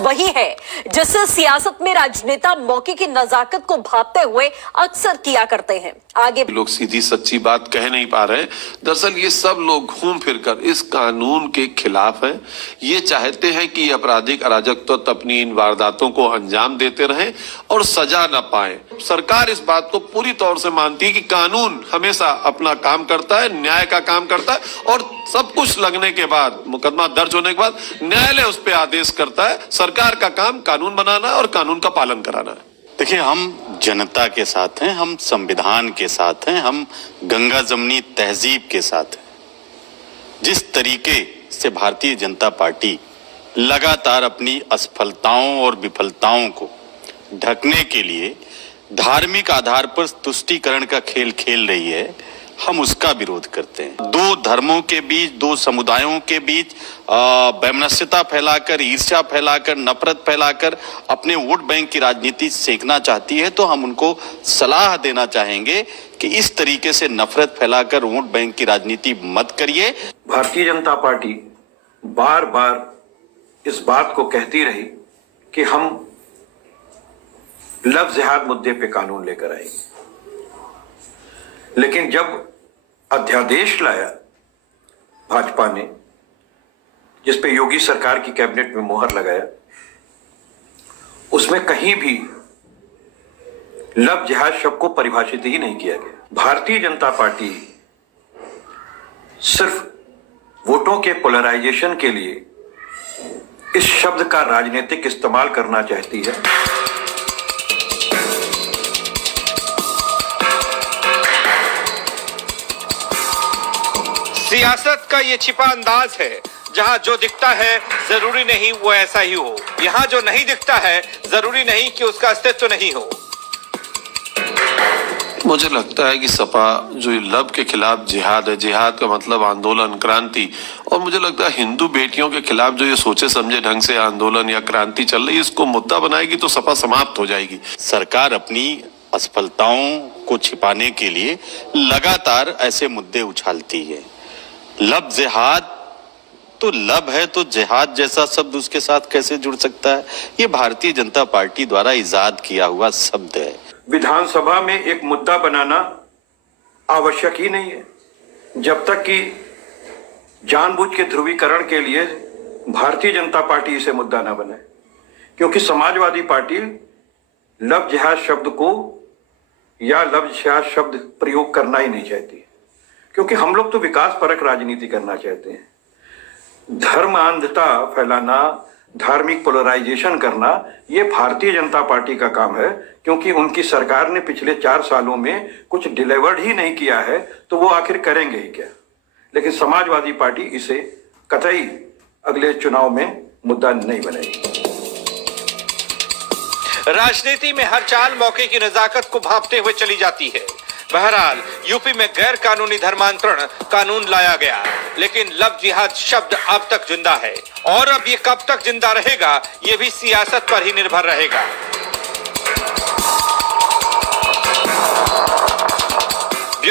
वही है जिससे सियासत में राजनेता मौके की नजाकत को भांपते हुए अक्सर किया करते हैं। आगे लोग सीधी सच्ची बात कह नहीं पा रहे। दरअसल ये सब लोग घूम फिरकर इस कानून के खिलाफ हैं। ये चाहते हैं कि आपराधिक अराजकत्व तो अपनी इन वारदातों को अंजाम देते रहें और सजा न पाए। सरकार इस बात को पूरी तौर से मानती है कि कानून हमेशा अपना काम करता है, न्याय का काम करता है और सब कुछ लगने के बाद, मुकदमा दर्ज होने के बाद न्यायालय उस पर आदेश करता है। सरकार का काम कानून बनाना है और कानून का पालन कराना है। देखिए, हम जनता के साथ हैं, हम संविधान के साथ हैं, हम गंगा जमनी तहजीब के साथ हैं। जिस तरीके से भारतीय जनता पार्टी लगातार अपनी असफलताओं और विफलताओं को ढकने के लिए धार्मिक आधार पर तुष्टीकरण का खेल खेल रही है, हम उसका विरोध करते हैं। दो धर्मों के बीच, दो समुदायों के बीच वैमनस्यता फैलाकर, ईर्ष्या फैलाकर, नफरत फैलाकर अपने वोट बैंक की राजनीति सेकना चाहती है, तो हम उनको सलाह देना चाहेंगे कि इस तरीके से नफरत फैलाकर वोट बैंक की राजनीति मत करिए। भारतीय जनता पार्टी बार बार इस बात को कहती रही कि हम लव जिहाद मुद्दे पे कानून लेकर आएंगे, लेकिन जब अध्यादेश लाया भाजपा ने, जिस पे योगी सरकार की कैबिनेट में मोहर लगाया, उसमें कहीं भी लव जिहाद शब्द को परिभाषित ही नहीं किया गया। भारतीय जनता पार्टी सिर्फ वोटों के पोलराइजेशन के लिए इस शब्द का राजनीतिक इस्तेमाल करना चाहती है। सियासत का ये छिपा अंदाज है, जहां जो दिखता है जरूरी नहीं वो ऐसा ही हो, यहां जो नहीं दिखता है जरूरी नहीं कि उसका अस्तित्व नहीं हो। मुझे लगता है कि सपा जो लव के खिलाफ जिहाद है, जिहाद का मतलब आंदोलन, क्रांति, और मुझे लगता है हिंदू बेटियों के खिलाफ जो ये सोचे समझे ढंग से आंदोलन या क्रांति चल रही है, इसको मुद्दा बनाएगी तो सपा समाप्त हो जाएगी। सरकार अपनी असफलताओं को छिपाने के लिए लगातार ऐसे मुद्दे उछालती है। लव जिहाद तो लब है, तो जिहाद जैसा शब्द उसके साथ कैसे जुड़ सकता है? ये भारतीय जनता पार्टी द्वारा इजाद किया हुआ शब्द है। विधानसभा में एक मुद्दा बनाना आवश्यक ही नहीं है जब तक कि जानबूझ के ध्रुवीकरण के लिए भारतीय जनता पार्टी इसे मुद्दा ना बनाए, क्योंकि समाजवादी पार्टी लव जिहाद शब्द को या लव जिहाद शब्द प्रयोग करना ही नहीं चाहती, क्योंकि हम लोग तो विकास परक राजनीति करना चाहते हैं। धर्म अंधता फैलाना, धार्मिक पोलराइजेशन करना, ये भारतीय जनता पार्टी का काम है, क्योंकि उनकी सरकार ने पिछले 4 सालों में कुछ डिलीवर्ड ही नहीं किया है, तो वो आखिर करेंगे ही क्या। लेकिन समाजवादी पार्टी इसे कतई अगले चुनाव में मुद्दा नहीं बनाएगी। राजनीति में हर चाल मौके की नजाकत को भांपते हुए चली जाती है। बहरहाल यूपी में गैर कानूनी धर्मांतरण कानून लाया गया, लेकिन लव जिहाद शब्द अब तक जिंदा है और अब ये कब तक जिंदा रहेगा ये भी सियासत पर ही निर्भर रहेगा।